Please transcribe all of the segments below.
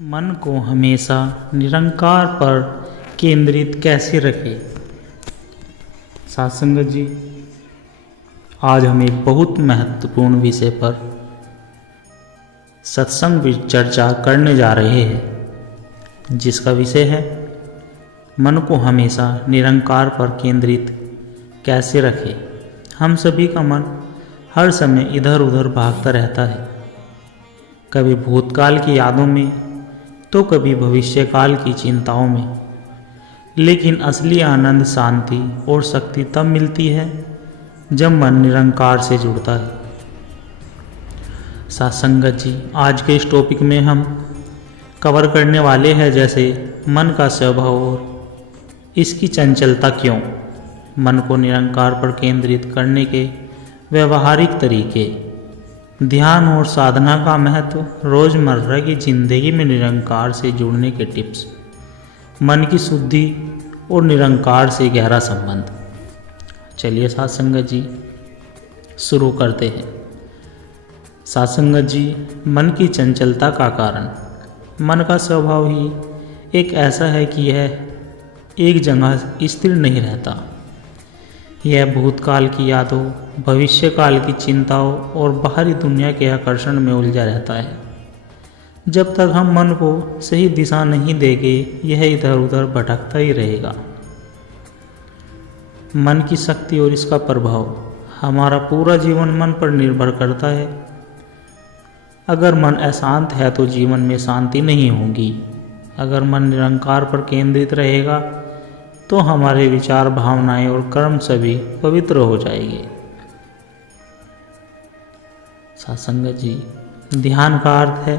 मन को हमेशा निरंकार पर केंद्रित कैसे रखें। साथ संगत जी, आज हम एक बहुत महत्वपूर्ण विषय पर सत्संग में चर्चा करने जा रहे हैं, जिसका विषय है मन को हमेशा निरंकार पर केंद्रित कैसे रखें। हम सभी का मन हर समय इधर उधर भागता रहता है, कभी भूतकाल की यादों में तो कभी भविष्यकाल की चिंताओं में। लेकिन असली आनंद, शांति और शक्ति तब मिलती है जब मन निरंकार से जुड़ता है। सत्संगत जी, आज के इस टॉपिक में हम कवर करने वाले हैं जैसे मन का स्वभाव और इसकी चंचलता, क्यों मन को निरंकार पर केंद्रित करने के व्यवहारिक तरीके, ध्यान और साधना का महत्व, रोज़मर्रा की जिंदगी में निरंकार से जुड़ने के टिप्स, मन की शुद्धि और निरंकार से गहरा संबंध। चलिए सत्संगत जी शुरू करते हैं। सत्संगत जी, मन की चंचलता का कारण, मन का स्वभाव ही एक ऐसा है कि यह एक जगह स्थिर नहीं रहता। यह भूतकाल की यादों, भविष्यकाल की चिंताओं और बाहरी दुनिया के आकर्षण में उलझा रहता है। जब तक हम मन को सही दिशा नहीं देंगे, यह इधर उधर भटकता ही रहेगा। मन की शक्ति और इसका प्रभाव, हमारा पूरा जीवन मन पर निर्भर करता है। अगर मन अशांत है तो जीवन में शांति नहीं होगी। अगर मन निरंकार पर केंद्रित रहेगा तो हमारे विचार, भावनाएं और कर्म सभी पवित्र हो जाएंगे। सत्संगत जी, ध्यान का अर्थ है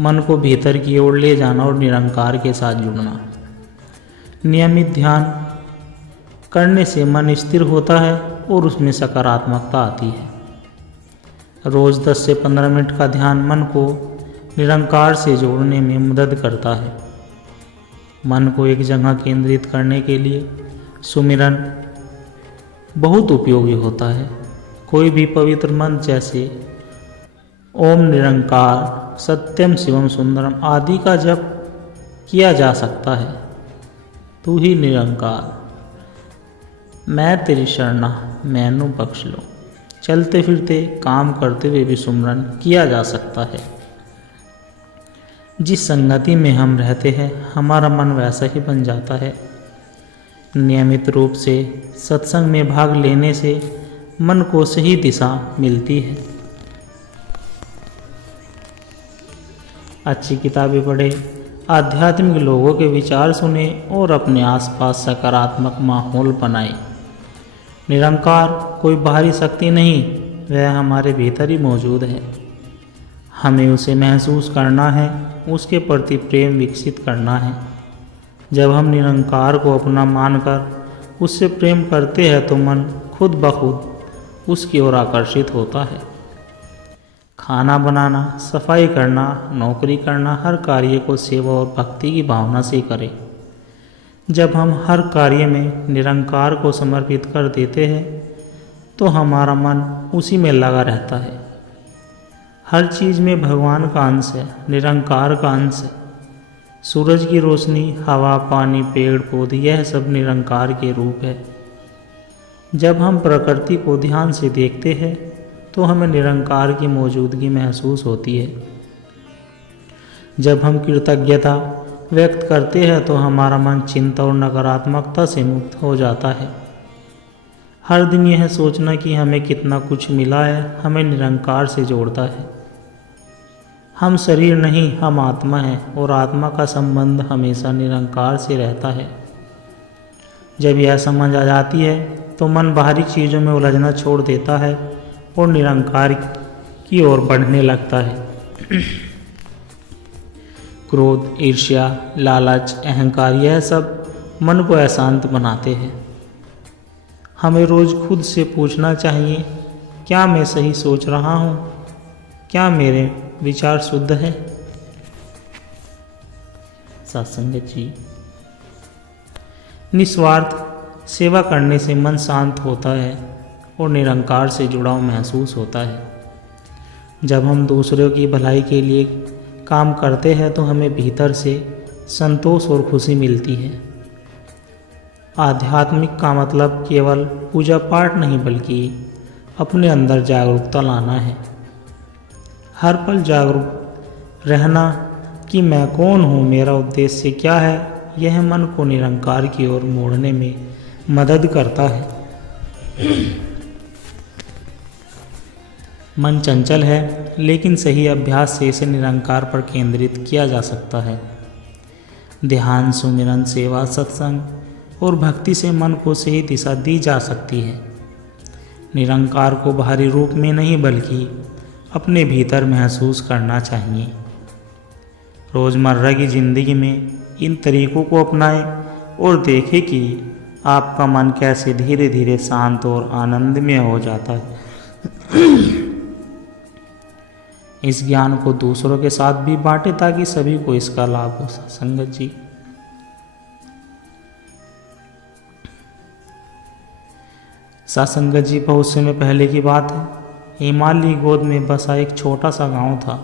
मन को भीतर की ओर ले जाना और निरंकार के साथ जुड़ना। नियमित ध्यान करने से मन स्थिर होता है और उसमें सकारात्मकता आती है। रोज़ 10 से 15 मिनट का ध्यान मन को निरंकार से जोड़ने में मदद करता है। मन को एक जगह केंद्रित करने के लिए सुमिरन बहुत उपयोगी होता है। कोई भी पवित्र मंत्र जैसे ओम निरंकार, सत्यम शिवम सुंदरम आदि का जप किया जा सकता है। तू ही निरंकार, मैं तेरी शरणा, मैनू बख्श लो। चलते फिरते काम करते हुए भी सुमिरन किया जा सकता है। जिस संगति में हम रहते हैं, हमारा मन वैसा ही बन जाता है। नियमित रूप से सत्संग में भाग लेने से मन को सही दिशा मिलती है। अच्छी किताबें पढ़े, आध्यात्मिक लोगों के विचार सुने और अपने आसपास सकारात्मक माहौल बनाए। निरंकार कोई बाहरी शक्ति नहीं, वह हमारे भीतर ही मौजूद है। हमें उसे महसूस करना है, उसके प्रति प्रेम विकसित करना है। जब हम निरंकार को अपना मानकर उससे प्रेम करते हैं तो मन खुद ब खुद उसकी ओर आकर्षित होता है। खाना बनाना, सफाई करना, नौकरी करना, हर कार्य को सेवा और भक्ति की भावना से करें। जब हम हर कार्य में निरंकार को समर्पित कर देते हैं तो हमारा मन उसी में लगा रहता है। हर चीज़ में भगवान का अंश है, निरंकार का अंश है। सूरज की रोशनी, हवा, पानी, पेड़ पौधे, यह सब निरंकार के रूप है। जब हम प्रकृति को ध्यान से देखते हैं तो हमें निरंकार की मौजूदगी महसूस होती है। जब हम कृतज्ञता व्यक्त करते हैं तो हमारा मन चिंता और नकारात्मकता से मुक्त हो जाता है। हर दिन यह सोचना कि हमें कितना कुछ मिला है, हमें निरंकार से जोड़ता है। हम शरीर नहीं, हम आत्मा हैं और आत्मा का संबंध हमेशा निरंकार से रहता है। जब यह समझ आ जाती है तो मन बाहरी चीज़ों में उलझना छोड़ देता है और निरंकार की ओर बढ़ने लगता है। क्रोध, ईर्ष्या, लालच, अहंकार, यह सब मन को अशांत बनाते हैं। हमें रोज़ खुद से पूछना चाहिए, क्या मैं सही सोच रहा हूँ? क्या मेरे विचार शुद्ध है? सत्संगत जी, निस्वार्थ सेवा करने से मन शांत होता है और निरंकार से जुड़ाव महसूस होता है। जब हम दूसरों की भलाई के लिए काम करते हैं तो हमें भीतर से संतोष और खुशी मिलती है। आध्यात्मिक का मतलब केवल पूजा पाठ नहीं बल्कि अपने अंदर जागरूकता लाना है। हर पल जागरूक रहना कि मैं कौन हूँ, मेरा उद्देश्य क्या है, यह मन को निरंकार की ओर मोड़ने में मदद करता है। मन चंचल है, लेकिन सही अभ्यास से इसे निरंकार पर केंद्रित किया जा सकता है। ध्यान, सुमिरन, सेवा, सत्संग और भक्ति से मन को सही दिशा दी जा सकती है। निरंकार को बाहरी रूप में नहीं बल्कि अपने भीतर महसूस करना चाहिए। रोज़मर्रा की ज़िंदगी में इन तरीकों को अपनाएं और देखें कि आपका मन कैसे धीरे धीरे शांत और आनंदमय हो जाता है। इस ज्ञान को दूसरों के साथ भी बांटें ताकि सभी को इसका लाभ हो। संगत जी, सत्संगत जी, बहुत समय पहले की बात है। हिमालय गोद में बसा एक छोटा सा गांव था,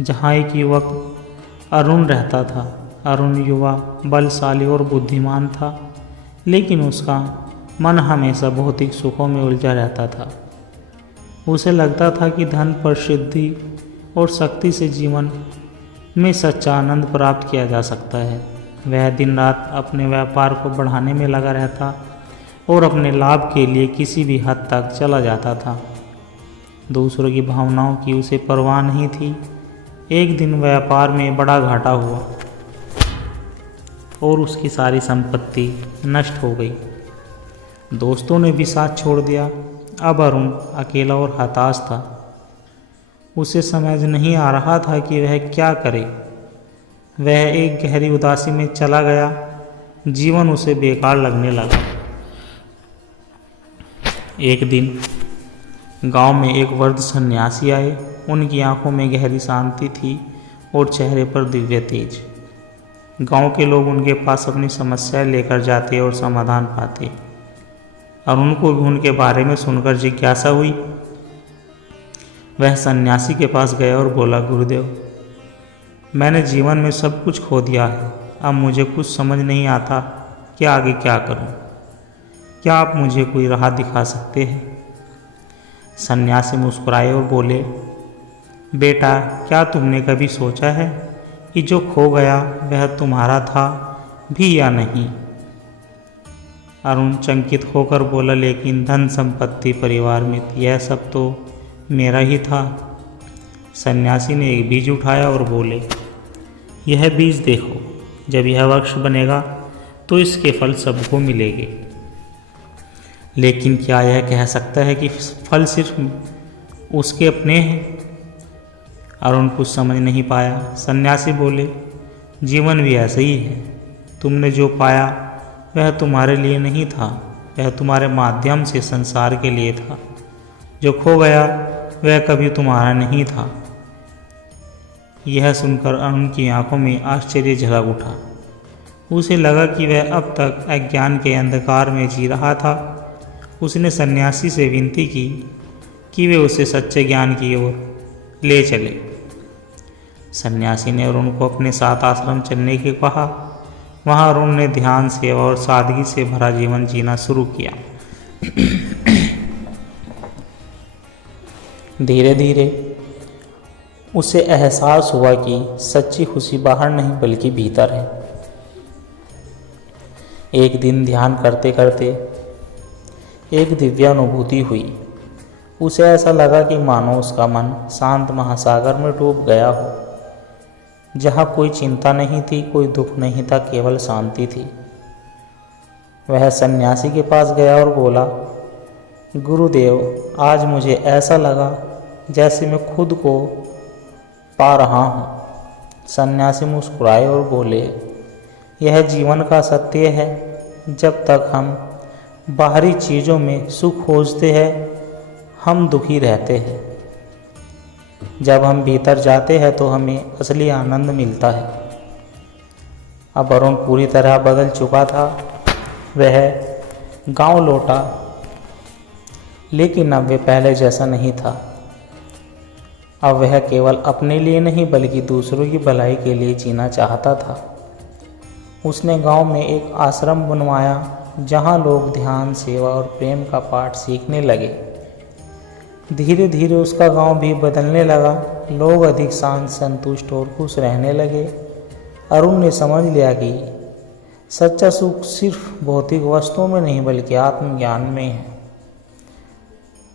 जहां एक युवक अरुण रहता था। अरुण युवा, बलशाली और बुद्धिमान था, लेकिन उसका मन हमेशा भौतिक सुखों में उलझा रहता था। उसे लगता था कि धन, प्रसिद्धि और शक्ति से जीवन में सच्चा आनंद प्राप्त किया जा सकता है। वह दिन रात अपने व्यापार को बढ़ाने में लगा रहता और अपने लाभ के लिए किसी भी हद तक चला जाता था। दूसरों की भावनाओं की उसे परवाह नहीं थी। एक दिन व्यापार में बड़ा घाटा हुआ और उसकी सारी संपत्ति नष्ट हो गई। दोस्तों ने भी साथ छोड़ दिया। अब अरुण अकेला और हताश था। उसे समझ नहीं आ रहा था कि वह क्या करे। वह एक गहरी उदासी में चला गया। जीवन उसे बेकार लगने लगा। एक दिन गांव में एक वृद्ध सन्यासी आए। उनकी आंखों में गहरी शांति थी और चेहरे पर दिव्य तेज। गांव के लोग उनके पास अपनी समस्याएं लेकर जाते और समाधान पाते। अरुण को भी उनके बारे में सुनकर जिज्ञासा हुई। वह सन्यासी के पास गया और बोला, गुरुदेव, मैंने जीवन में सब कुछ खो दिया है। अब मुझे कुछ समझ नहीं आता कि आगे क्या करूं। क्या आप मुझे कोई राह दिखा सकते हैं? सन्यासी मुस्कुराए और बोले, बेटा, क्या तुमने कभी सोचा है कि जो खो गया वह तुम्हारा था भी या नहीं? अरुण चंकित होकर बोला, लेकिन धन, संपत्ति, परिवार, मित्र, यह सब तो मेरा ही था। सन्यासी ने एक बीज उठाया और बोले, यह बीज देखो, जब यह वृक्ष बनेगा तो इसके फल सबको मिलेंगे। लेकिन क्या यह कह सकता है कि फल सिर्फ उसके अपने हैं? अरुण कुछ समझ नहीं पाया। सन्यासी बोले, जीवन भी ऐसा ही है। तुमने जो पाया वह तुम्हारे लिए नहीं था, वह तुम्हारे माध्यम से संसार के लिए था। जो खो गया वह कभी तुम्हारा नहीं था। यह सुनकर अरुण की आंखों में आश्चर्य झलक उठा। उसे लगा कि वह अब तक अज्ञान के अंधकार में जी रहा था। उसने सन्यासी से विनती की कि वे उसे सच्चे ज्ञान की ओर ले चले। सन्यासी ने अरुण को अपने साथ आश्रम चलने के कहा। वहाँ अरुण ने ध्यान, सेवा और सादगी से भरा जीवन जीना शुरू किया। धीरे धीरे उसे एहसास हुआ कि सच्ची खुशी बाहर नहीं बल्कि भीतर है। एक दिन ध्यान करते करते एक दिव्य अनुभूति हुई। उसे ऐसा लगा कि मानो उसका मन शांत महासागर में डूब गया हो, जहाँ कोई चिंता नहीं थी, कोई दुख नहीं था, केवल शांति थी। वह सन्यासी के पास गया और बोला, गुरुदेव, आज मुझे ऐसा लगा जैसे मैं खुद को पा रहा हूँ। सन्यासी मुस्कुराए और बोले, यह जीवन का सत्य है। जब तक हम बाहरी चीज़ों में सुख खोजते हैं, हम दुखी रहते हैं। जब हम भीतर जाते हैं तो हमें असली आनंद मिलता है। अब अरुण पूरी तरह बदल चुका था। वह गांव लौटा, लेकिन अब वे पहले जैसा नहीं था। अब वह केवल अपने लिए नहीं बल्कि दूसरों की भलाई के लिए जीना चाहता था। उसने गांव में एक आश्रम बनवाया जहां लोग ध्यान, सेवा और प्रेम का पाठ सीखने लगे। धीरे धीरे उसका गांव भी बदलने लगा। लोग अधिक शांत, संतुष्ट और खुश रहने लगे। अरुण ने समझ लिया कि सच्चा सुख सिर्फ भौतिक वस्तुओं में नहीं बल्कि आत्मज्ञान में है।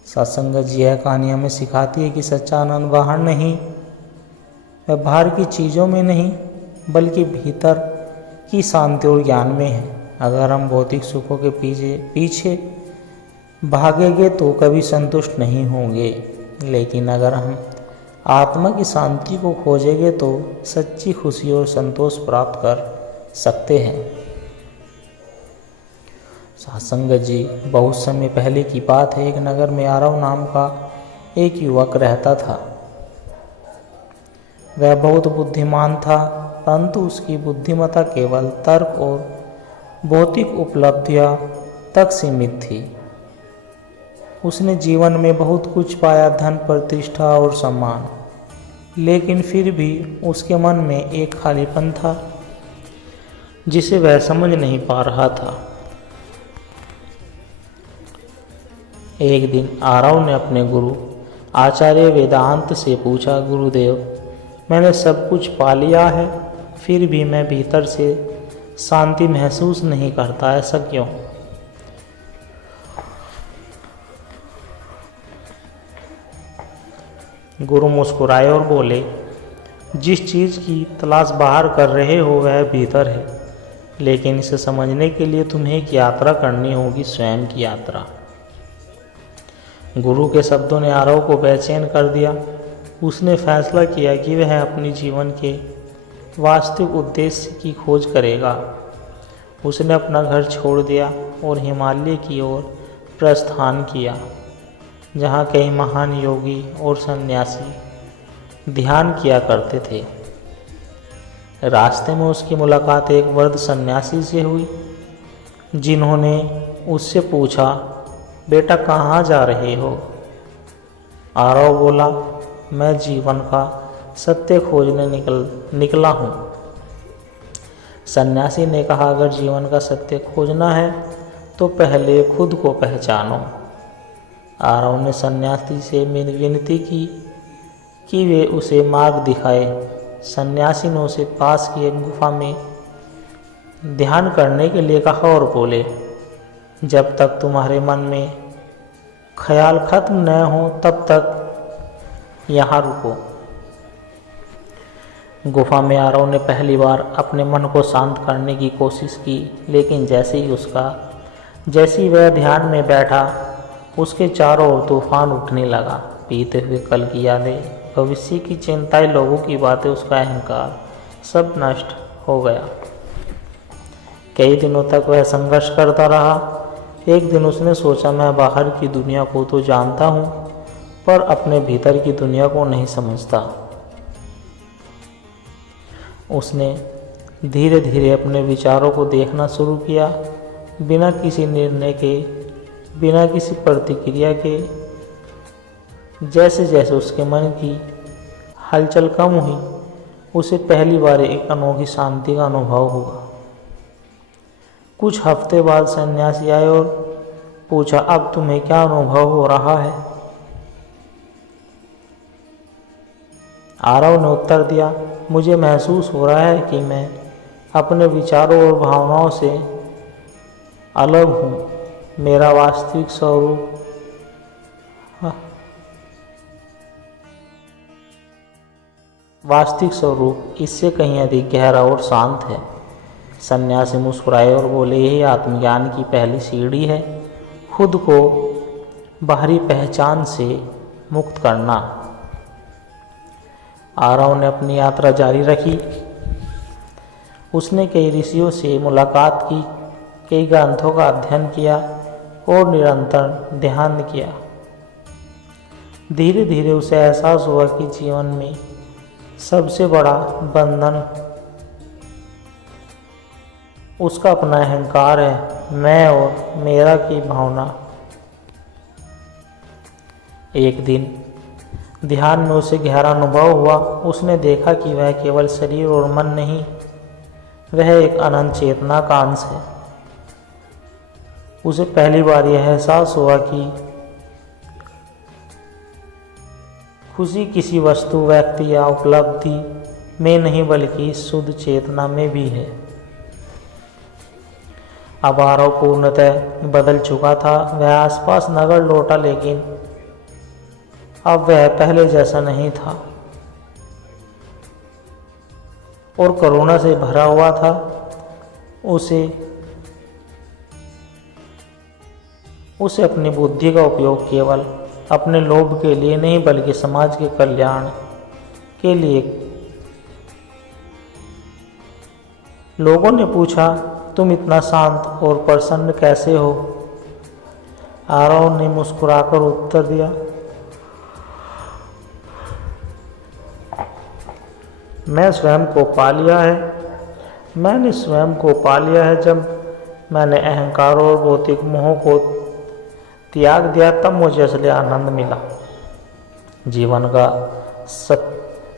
सत्संग जी यह कहानी हमें सिखाती है कि सच्चा आनंद बाहर नहीं, वह बाहर की चीज़ों में नहीं बल्कि भीतर की शांति और ज्ञान में है। अगर हम भौतिक सुखों के पीछे भागेंगे तो कभी संतुष्ट नहीं होंगे, लेकिन अगर हम आत्मा की शांति को खोजेंगे तो सच्ची खुशी और संतोष प्राप्त कर सकते हैं। सत्संग जी, बहुत समय पहले की बात है। एक नगर में आरव नाम का एक युवक रहता था। वह बहुत बुद्धिमान था, परंतु उसकी बुद्धिमत्ता केवल तर्क और भौतिक उपलब्धियां तक सीमित थी। उसने जीवन में बहुत कुछ पाया, धन, प्रतिष्ठा और सम्मान, लेकिन फिर भी उसके मन में एक खालीपन था जिसे वह समझ नहीं पा रहा था। एक दिन आरव ने अपने गुरु आचार्य वेदांत से पूछा, गुरुदेव, मैंने सब कुछ पा लिया है, फिर भी मैं भीतर से शांति महसूस नहीं करता, ऐसा क्यों? गुरु मुस्कुराए और बोले, जिस चीज़ की तलाश बाहर कर रहे हो वह भीतर है, लेकिन इसे समझने के लिए तुम्हें एक यात्रा करनी होगी, स्वयं की यात्रा। गुरु के शब्दों ने आरव को बेचैन कर दिया। उसने फैसला किया कि वह अपने जीवन के वास्तविक उद्देश्य की खोज करेगा। उसने अपना घर छोड़ दिया और हिमालय की ओर प्रस्थान किया, जहाँ कई महान योगी और सन्यासी ध्यान किया करते थे। रास्ते में उसकी मुलाकात एक वृद्ध सन्यासी से हुई, जिन्होंने उससे पूछा, बेटा कहाँ जा रहे हो? आरव बोला, मैं जीवन का सत्य खोजने निकला हूँ। सन्यासी ने कहा, अगर जीवन का सत्य खोजना है तो पहले खुद को पहचानो। आरव ने सन्यासी से विनती की कि वे उसे मार्ग दिखाए। सन्यासी ने उसे पास की एक गुफा में ध्यान करने के लिए कहा और बोले, जब तक तुम्हारे मन में ख्याल खत्म न हो तब तक यहाँ रुको। गुफा में आरव ने पहली बार अपने मन को शांत करने की कोशिश की, लेकिन जैसे ही वह ध्यान में बैठा, उसके चारों ओर तूफान उठने लगा। बीते हुए कल की यादें, भविष्य की चिंताएं, लोगों की बातें, उसका अहंकार, सब नष्ट हो गया। कई दिनों तक वह संघर्ष करता रहा। एक दिन उसने सोचा, मैं बाहर की दुनिया को तो जानता हूँ, पर अपने भीतर की दुनिया को नहीं समझता। उसने धीरे धीरे अपने विचारों को देखना शुरू किया, बिना किसी निर्णय के, बिना किसी प्रतिक्रिया के। जैसे जैसे उसके मन की हलचल कम हुई, उसे पहली बार एक अनोखी शांति का अनुभव हुआ। कुछ हफ्ते बाद सन्यासी आए और पूछा, अब तुम्हें क्या अनुभव हो रहा है? आरव ने उत्तर दिया, मुझे महसूस हो रहा है कि मैं अपने विचारों और भावनाओं से अलग हूँ। मेरा वास्तविक स्वरूप इससे कहीं अधिक गहरा और शांत है। सन्यासी मुस्कुराए और बोले, यही आत्मज्ञान की पहली सीढ़ी है, खुद को बाहरी पहचान से मुक्त करना। आरव ने अपनी यात्रा जारी रखी। उसने कई ऋषियों से मुलाकात की, कई ग्रंथों का अध्ययन किया और निरंतर ध्यान किया। धीरे धीरे उसे एहसास हुआ कि जीवन में सबसे बड़ा बंधन उसका अपना अहंकार है, मैं और मेरा की भावना। एक दिन ध्यान में उसे गहरा अनुभव हुआ। उसने देखा कि वह केवल शरीर और मन नहीं, वह एक अनंत चेतना का अंश है। उसे पहली बार यह एहसास हुआ कि खुशी किसी वस्तु, व्यक्ति या उपलब्धि में नहीं बल्कि शुद्ध चेतना में भी है। अब आरव पूर्णतः बदल चुका था। वह आसपास नगर लौटा, लेकिन अब वह पहले जैसा नहीं था और करुणा से भरा हुआ था। उसे अपनी बुद्धि का उपयोग केवल अपने लोभ के लिए नहीं बल्कि समाज के कल्याण के लिए। लोगों ने पूछा, तुम इतना शांत और प्रसन्न कैसे हो? आरव ने मुस्कुराकर उत्तर दिया, मैंने स्वयं को पा लिया है। जब मैंने अहंकार और भौतिक मोह को त्याग दिया, तब मुझे असली आनंद मिला।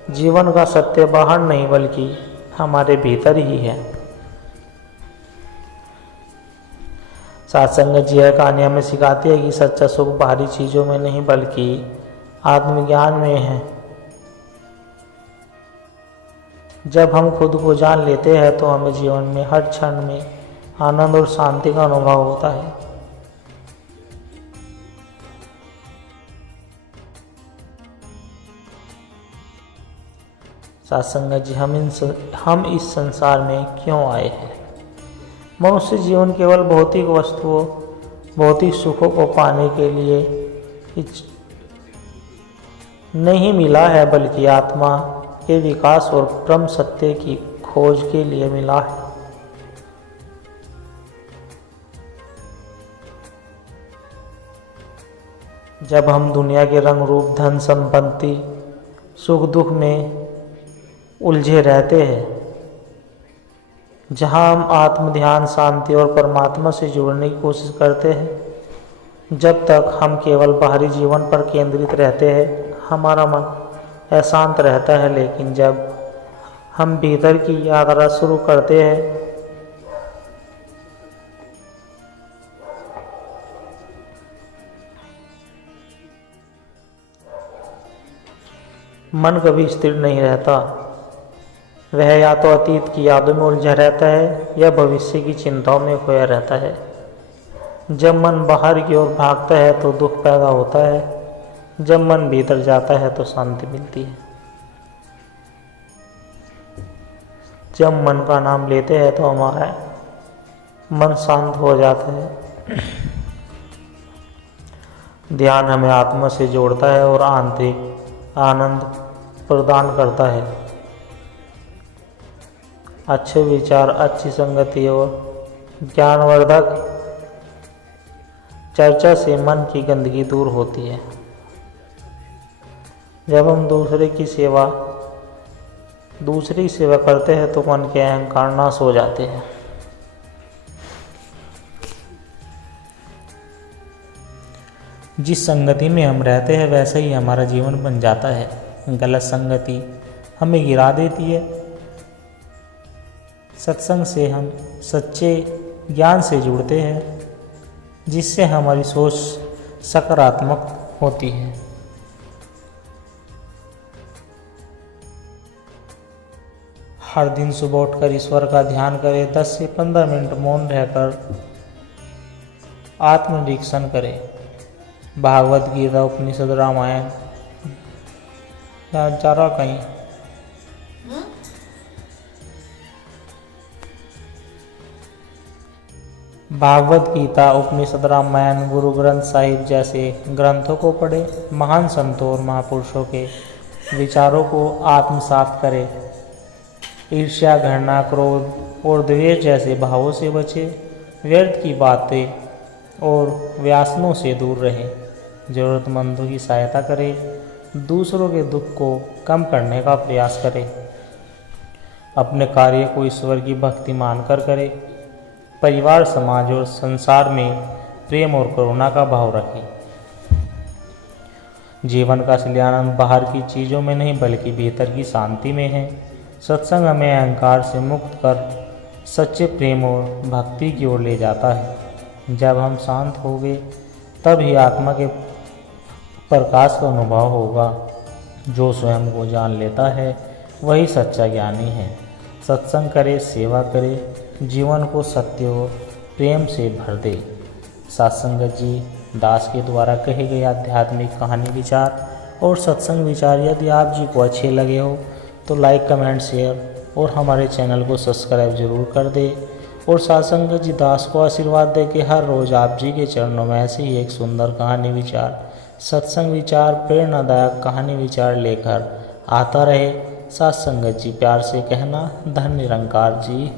जीवन का सत्य बाहर नहीं बल्कि हमारे भीतर ही है। सत्संग जी कहानी हमें सिखाती है कि सच्चा सुख बाहरी चीजों में नहीं बल्कि आत्मज्ञान में है। जब हम खुद को जान लेते हैं तो हमें जीवन में हर क्षण में आनंद और शांति का अनुभव होता है। सत्संग जी, हम इस संसार में क्यों आए हैं? मनुष्य जीवन केवल भौतिक वस्तुओं, भौतिक सुखों को पाने के लिए नहीं मिला है बल्कि आत्मा के विकास और परम सत्य की खोज के लिए मिला है। जब हम दुनिया के रंग रूप, धन संपत्ति, सुख दुख में उलझे रहते हैं, जहां हम आत्म ध्यान, शांति और परमात्मा से जुड़ने की कोशिश करते हैं, जब तक हम केवल बाहरी जीवन पर केंद्रित रहते हैं, हमारा मन अशांत रहता है। लेकिन जब हम भीतर की यात्रा शुरू करते हैं, मन कभी स्थिर नहीं रहता। वह या तो अतीत की यादों में उलझा रहता है या भविष्य की चिंताओं में खोया रहता है। जब मन बाहर की ओर भागता है तो दुख पैदा होता है, जब मन भीतर जाता है तो शांति मिलती है। जब मन का नाम लेते हैं तो हमारा मन शांत हो जाता है। ध्यान हमें आत्मा से जोड़ता है और आंतरिक आनंद प्रदान करता है। अच्छे विचार, अच्छी संगति और ज्ञानवर्धक चर्चा से मन की गंदगी दूर होती है। जब हम दूसरे की सेवा करते हैं तो मन के अहंकार नाश हो जाते हैं। जिस संगति में हम रहते हैं वैसे ही हमारा जीवन बन जाता है। गलत संगति हमें गिरा देती है। सत्संग से हम सच्चे ज्ञान से जुड़ते हैं, जिससे हमारी सोच सकारात्मक होती है। हर दिन सुबह उठकर ईश्वर का ध्यान करें। 10 से 15 मिनट मौन रहकर आत्मनिरीक्षण करें। भागवत गीता, उपनिषद, रामायण जा रहा कहीं भागवत गीता, उपनिषद, रामायण, गुरु ग्रंथ साहिब जैसे ग्रंथों को पढ़े। महान संतों और महापुरुषों के विचारों को आत्मसात करें। ईर्ष्या, घृणा, क्रोध और द्वेष जैसे भावों से बचे। व्यर्थ की बातें और व्यसनों से दूर रहें। ज़रूरतमंदों की सहायता करें। दूसरों के दुख को कम करने का प्रयास करें। अपने कार्य को ईश्वर की भक्ति मानकर करें। परिवार, समाज और संसार में प्रेम और करुणा का भाव रखें। जीवन का असली आनंद बाहर की चीज़ों में नहीं बल्कि भीतर की शांति में है। सत्संग हमें अहंकार से मुक्त कर सच्चे प्रेम और भक्ति की ओर ले जाता है। जब हम शांत होंगे तब ही आत्मा के प्रकाश का अनुभव होगा। जो स्वयं को जान लेता है वही सच्चा ज्ञानी है। सत्संग करे, सेवा करे, जीवन को सत्य और प्रेम से भर दे। सत्संगत जी दास के द्वारा कहे गए आध्यात्मिक कहानी विचार और सत्संग विचार यदि आप जी को अच्छे लगे हो तो लाइक, कमेंट, शेयर और हमारे चैनल को सब्सक्राइब जरूर कर दे। और सत्संगत जी दास को आशीर्वाद दे कि हर रोज़ आप जी के चरणों में ऐसे ही एक सुंदर कहानी विचार, सत्संग विचार, प्रेरणादायक कहानी विचार लेकर आता रहे। सत्संगत जी प्यार से कहना, धन निरंकार जी।